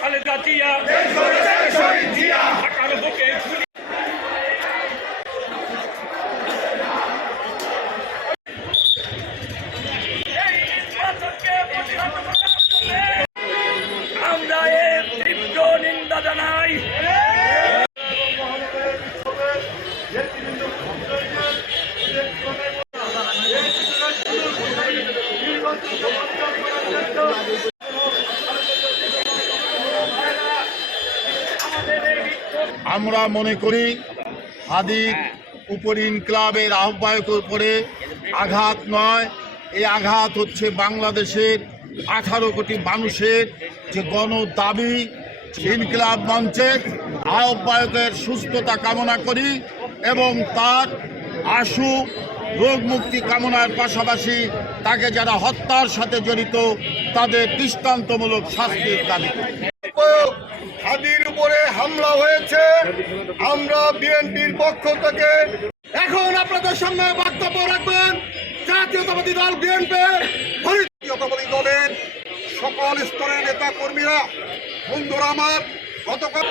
খালেদা জিয়া ঢাকার বুকে আমরা এর তীব্র নিন্দা জানাই। আমরা মনে করি হাদির উপর ইনকিলাবের আহ্বায়কের উপরে আঘাত নয়, এই আঘাত হচ্ছে বাংলাদেশের 18 কোটি মানুষের যে গণ দাবি। ইনকিলাব মঞ্চের আহ্বায়কের সুস্থতা কামনা করি এবং তার আশু রোগ মুক্তি কামনার পাশাপাশি তাকে যারা হত্যার সাথে জড়িত তাদের দৃষ্টান্তমূলক শাস্তির দাবি করি। হাদির উপরে হামলা হয়েছে, আমরা বিএনপির পক্ষ থেকে এখন আপনাদের সামনে বক্তব্য রাখবেন জাতীয়তাবাদী দল বিএনপি। জাতীয়তাবাদী দলের সকল স্তরের নেতা কর্মীরা, বন্ধুরা আমার, গতকাল